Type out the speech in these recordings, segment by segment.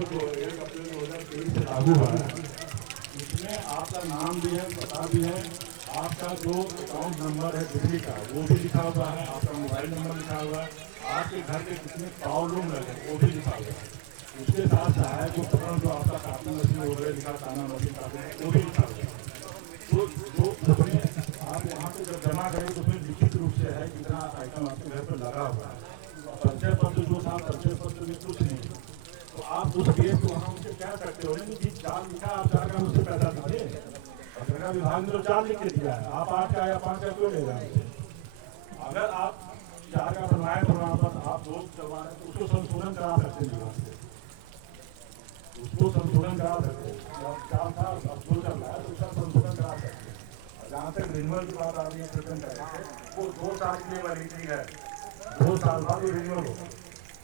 पत्र जो 1 अप्रैल 2023 से लागू हुआ है, इसमें आपका नाम भी है, पता भी है, आपका जो अकाउंट नंबर है बिजली का वो भी लिखा हुआ है, आपका मोबाइल नंबर लिखा हुआ है, आपके घर के कितने पावर लूम लगे वो भी लिखा हुआ है। उसके साथ सहायक उपकरण जो आपका कापी मशीन वगैरह लिखा, खाना मशीन कापी वो भी लिखा हुआ है। तो जो उसमें आप वहाँ पे जब जमा करें तो उसमें लिखित रूप से है कितना आइटम आपके घर पर लगा हुआ है। परिचय पत्र जो था, परिचय पत्र में कुछ नहीं, तो आप उस केस को वहाँ उनसे कह सकते हो ना कि 4 लिखा, आप 4 का मुझसे पैसा दीजिए। पत्रकार विभाग ने तो 4 लिख के दिया है, आप 8 का या 5 का क्यों ले रहे हैं? अगर आप 4 का बनवाए प्रमाण पत्र, आप 2 करवा रहे हैं तो उसको संशोधन करा सकते हैं विभाग से, उसको संशोधन करा सकते हैं। 4 था अब 2 चल रहा है तो उसका संशोधन करा सकते हैं। जहाँ तक रिन्यूअल की बात आ रही है, प्रेजेंट है वो 2 साल के लिए वैलिडिटी है, 2 साल बाद वो रिन्यूअल हो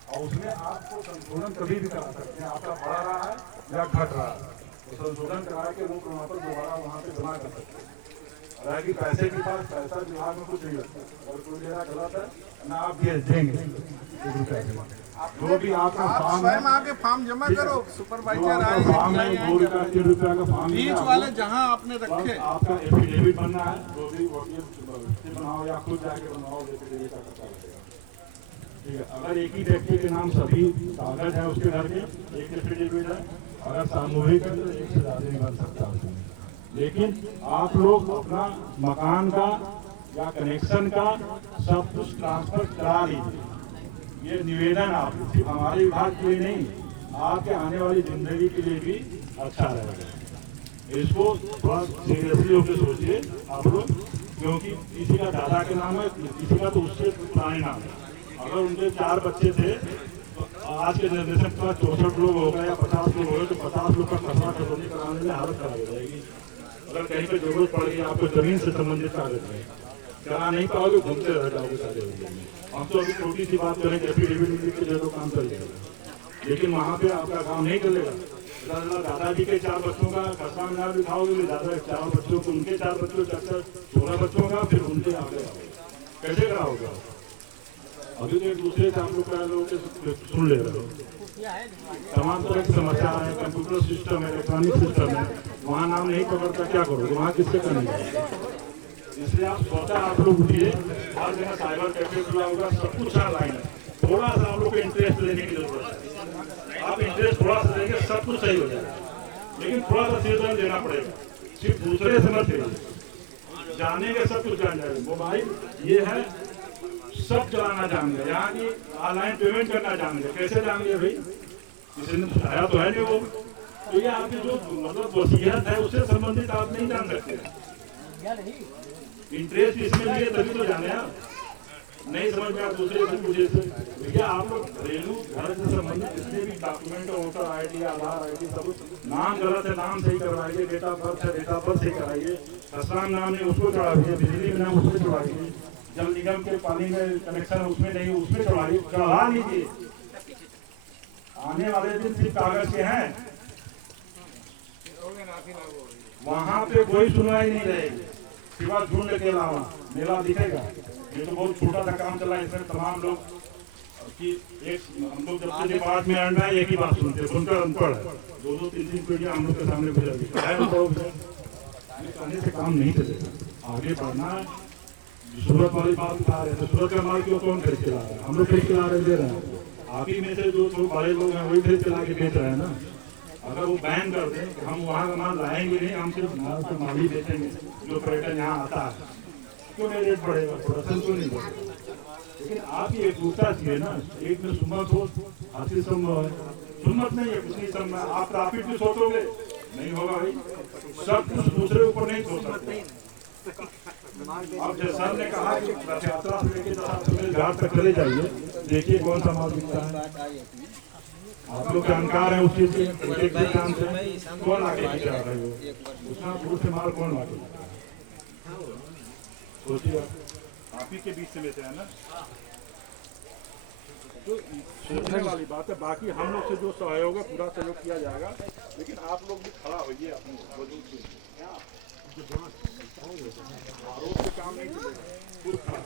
और उसमें आपको संशोधन कभी भी करा सकते हैं। आपका बढ़ रहा है या घट रहा है तो संशोधन करा के वो प्रमाण पत्र दोबारा वहाँ पे जमा कर सकते हैं। हालांकि पैसे के पास पैसा विभाग में कुछ नहीं लगता, और कोई मेरा गलत है ना, आप देंगे जो भी आपका फॉर्म है, आगे फॉर्म जमा करो, सुपरवाइजर आए, फॉर्म है 2 रुपया 3 रुपया का फॉर्म बीच वाले जहां आपने रखे, आपका एफिडेविट बनना है, जो भी बनाओ या खुद जाके बनाओ, एफिडेविट का खर्चा लगेगा। ठीक है, अगर एक ही व्यक्ति के नाम सभी कागज है उसके घर के, एक एफिडेविट है, अगर सामूहिक है तो 1 से ज़्यादा नहीं बन सकता उसमें। लेकिन आप लोग अपना मकान का या कनेक्शन का सब कुछ ट्रांसफर करा लीजिए। ये निवेदन आप सिर्फ हमारे विभाग के लिए नहीं, आपके आने वाली जिंदगी के लिए भी अच्छा रहेगा। इसको थोड़ा सीरियसली होकर सोचिए आप लोग, क्योंकि किसी का दादा के नाम है, किसी का तो उससे पुराने नाम है। अगर उनके 4 बच्चे थे तो आज के जनरेशन के पास 64 लोग हो गए या 50 लोग हो गए तो 50 लोग का खसरा खतौनी कराने में हालत खराब हो जाएगी। अगर कहीं पर जरूरत पड़ गई आपको जमीन से संबंधित कागज में करा नहीं पाओगे, घूमते रह जाओगे सारे एरिया में। हम तो अभी छोटी सी बात करें, एफिडेविट लिख के दे दो, काम चल जाएगा, लेकिन वहाँ पे आपका काम नहीं चलेगा। दादाजी के 4 बच्चों का खसरा में नाम लिखाओगे, दादा 4 बच्चों को, उनके 4 बच्चों, 16 बच्चों का, फिर उनके आगे कैसे कराओगे? अभी तो एक दूसरे से आप लोग सुन ले रहे हो, तमाम तरह की समस्या है, कंप्यूटर सिस्टम है, इलेक्ट्रॉनिक सिस्टम है, वहाँ नाम नहीं पकड़ता, क्या करोगे? वहाँ किससे करेंगे? इसलिए आप स्वतः आप लोग उठिए, हर जगह साइबर कैफे खुला होगा, सब कुछ ऑनलाइन है। थोड़ा सा आप लोग को इंटरेस्ट लेने की जरूरत है, आप इंटरेस्ट थोड़ा सा देंगे सब कुछ सही हो जाएगा, लेकिन थोड़ा सा सीजन देना पड़ेगा। सिर्फ दूसरे से मत कीजिए, जानेंगे सब कुछ जान जाएंगे। मोबाइल ये है, सब चलाना जानेंगे, यहाँ की ऑनलाइन पेमेंट करना जानेंगे, कैसे जानेंगे भाई? किसी ने बताया तो है नहीं वो, तो ये आपकी जो मतलब वसीयत है उससे संबंधित आप नहीं जान सकते। इंटरेस्ट इसमें लिए तभी तो जाने आप, नहीं समझ में आप दूसरे से पूछे से। भैया आप लोग घरेलू घर से संबंधित जितने भी डॉक्यूमेंट, वोटर ID, आधार ID, सब नाम गलत है, नाम सही करवाइए, डेट ऑफ बर्थ है, डेट ऑफ बर्थ सही कराइए, खसरा नाम नहीं उसको चढ़ाइए, बिजली में नाम उसमें चढ़ाइए, जल निगम के पानी में कनेक्शन उसमें नहीं उसमें चढ़ाइए, चढ़ा लीजिए। आने वाले दिन सिर्फ कागज के हैं, वहाँ पे कोई सुनवाई नहीं रहेगी सिवा झुंड के अलावा। मेला दिखेगा, ये तो बहुत छोटा सा काम चला है, इसमें तमाम लोग कि एक हम लोग जब से डिपार्टमेंट में एक ही बात सुनते, सुनकर अनपढ़ है, 2-2, 3-3 पीढ़ियाँ हम लोग के सामने गुजर गई। कहने से काम नहीं चलेगा, आगे बढ़ना है। सूरत वाली बात उठा रहे थे, सूरत का माल क्यों कौन खरीद के ला रहा है? हम लोग खरीद के ला रहे दे रहे हैं, आप ही में से जो बड़े लोग हैं वही खरीद के ला के बेच रहे हैं ना। अगर वो बैन कर दें कि हम वहाँ का माल लाएंगे नहीं, हम सिर्फ भारत का माल ही बेचेंगे, जो पर्यटन यहाँ आता है, क्यों नहीं रेट बढ़ेगा? प्रोडक्शन क्यों नहीं बढ़ेगा? लेकिन आप ये एकरूपता चाहिए ना, एक में सुन्नत हो, हासिल संभव है, सुन्नत नहीं है कुछ नहीं संभव। आप प्रॉफिट भी सोचोगे नहीं होगा भाई, सब कुछ दूसरे ऊपर नहीं सोच सकते। अब जैसे सर ने कहा कि रथ यात्रा से लेके घाट तक चले जाइए, देखिए कौन सा माल बिकता है। आप लोग जानकार हैं उस चीज के, एक काम से कौन आगे बिक रहा है, उसका दूर से माल कौन आगे, सोचिए आप ही के बीच से लेते हैं ना, तो सोचने वाली बात है। बाकी हम लोग से जो सहयोग है पूरा सहयोग किया जाएगा, लेकिन आप लोग भी खड़ा होइए अपने वजूद से, आरोप से काम नहीं चलेगा, खुद खड़ा।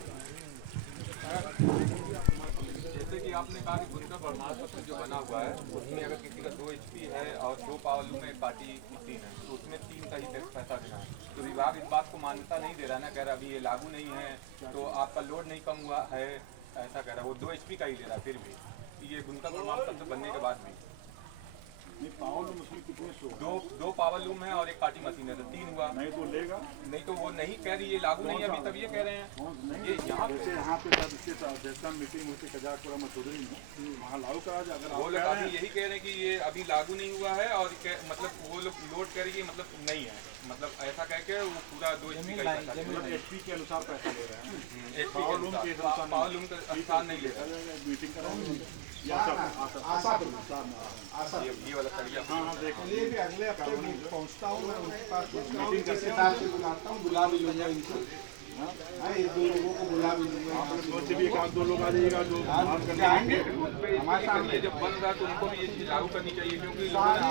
जैसे कि आपने कहा कि खुद का प्रमाण पत्र जो बना हुआ है उसमें अगर किसी का 2 मान्यता नहीं दे रहा ना, कह रहा अभी ये लागू नहीं है तो आपका लोड नहीं कम हुआ है, ऐसा कह रहा। वो 2 HP का ही दे रहा फिर भी, ये उनका प्रमाण पत्र बनने के बाद भी। पावर लूम उसमें कितने शो? दो पावर लूम है और एक पार्टी मशीन है, तो 3 हुआ। नहीं तो लेगा, नहीं तो वो नहीं कह रही, ये लागू नहीं है अभी, तब ये कह रहे हैं ये यहाँ पे सब इसके साथ जैसा मीटिंग होती कजाकपुरा मसूरी में वहाँ लागू करा जाए। अगर वो लोग अभी यही कह रहे हैं कि ये अभी लागू नहीं हुआ है, और मतलब वो लोग लोड कर रही है, मतलब नहीं है, मतलब ऐसा कह के वो पूरा 2 HP का ही पैसा, HP के अनुसार पैसा ले रहे हैं, पावर लूम के अनुसार नहीं ले रहे। मीटिंग करा आशा ये वाला करिया। हाँ हाँ देखो, ये भी अगले हफ्ते पहुँचता हूँ मैं उनके पास, मीटिंग करके साल से बुलाता हूँ, बुला भी लूँगा इनको। हाँ, ये 2 लोगों को बुला भी लूँगा। सोच भी 1-2 लोग आ जाइएगा जो बात करने आएंगे हमारे सामने जब बन रहा तो उनको भी ये चीज लागू करनी चाहिए, क्योंकि आधा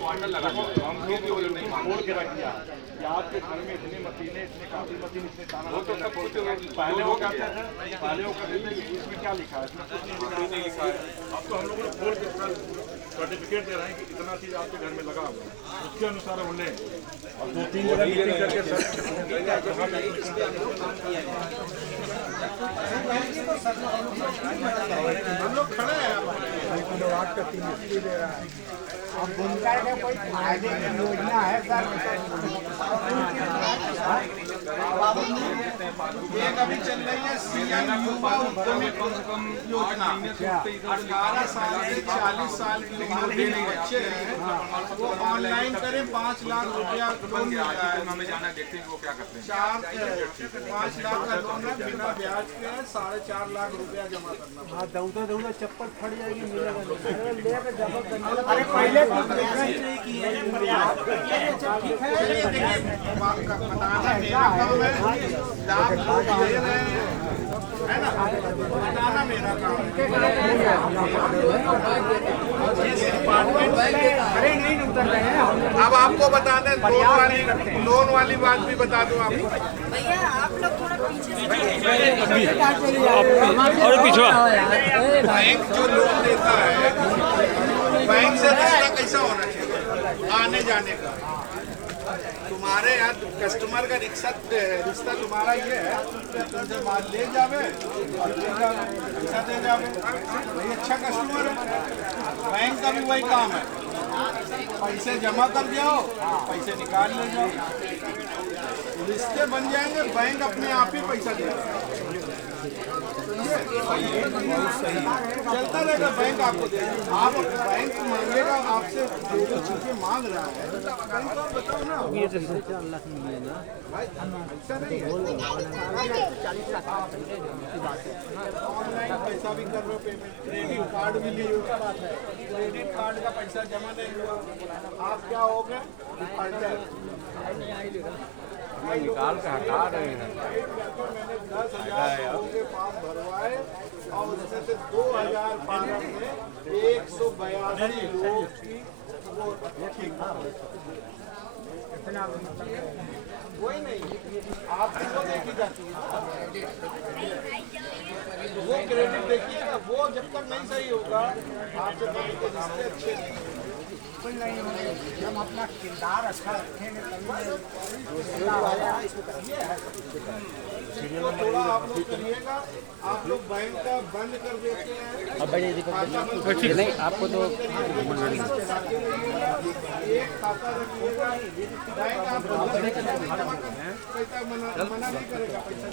क्वार्टर लगा हम फिर भी वो लोग नहीं मांग बोल के रख दिया कि आपके घर में इतनी मशीनें, इतने काफी मशीन, इतने ताना, वो तो सब कुछ पहले वो कहते थे, पहले वो कहते थे कि इसमें क्या लिखा है, इसमें कुछ नहीं लिखा है। अब तो हम लोगों ने बोल के सर्टिफिकेट दे रहे हैं कि इतना चीज आपके घर में लगा हुआ है, उसके अनुसार हम लें। और 2-3 जगह मीटिंग करके हम लोग खड़े हैं अब बुनकर के कोई फायदे की योजना है सर? एक अभी चल रही है सीएम युवा उद्यमी योजना। 18 साल से 40 साल की उम्र के बच्चे हैं, वो ऑनलाइन करें 5 लाख रुपया लोन मिलता है। हमें जाना, देखते हैं वो क्या करते हैं। 5 लाख का लोन है, बिना ब्याज के 4.5 लाख रुपया जमा करना। हाँ, दौड़ते दौड़ते चप्पल फट जाएगी, मिलेगा लेकर जमा करना। अरे पहले तो बताना मेरा काम है, आप लोग दे रहे हैं, है ना, बताना मेरा काम अरे नहीं उतर रहे हैं। अब आपको बता दें, लोन वाली बात भी बता दूं आपको। भैया आप लोग थोड़ा पीछे और पिछवा बैंक जो लोन देता है, बैंक से रिश्ता कैसा होना चाहिए आने जाने का। तुम्हारे यहाँ कस्टमर का रिश्ता तुम्हारा ये है कि तुमसे माल ले जावे और पैसा दे जावे, वही अच्छा कस्टमर है। बैंक का भी वही काम है, पैसे जमा कर जाओ, पैसे निकाल ले जाओ, रिश्ते बन जाएंगे, बैंक अपने आप ही पैसा देगा, चलता रहेगा, बैंक आपको देगा। आप बैंक मांगेगा आपसे जो चीजें मांग रहा है, बैंक को आप बताओ ना, ऐसा नहीं है। ऑनलाइन पैसा भी कर रहे हो पेमेंट, क्रेडिट कार्ड भी लिए हो, क्रेडिट कार्ड का पैसा जमा नहीं हुआ, आप क्या हो गए निकाल के हटा रहे हैं। मैंने 10,000 के फॉर्म भरवाए और उसमें से 2012 में 182 लोग की वो ठीक वही नहीं, आपकी वो देखी जाती है, वो क्रेडिट देखिएगा, वो जब तक नहीं सही होगा आपसे बैंक के रिश्ते अच्छे नहीं होंगे। हम अपना किरदार अच्छा रखेंगे तो थोड़ा आप लोग करिएगा, आप लोग बैंक का बंद कर देते हैं। ठीक नहीं आपको तो एक खाता रखिएगा, बैंक आपको पैसा मना नहीं करेगा पैसा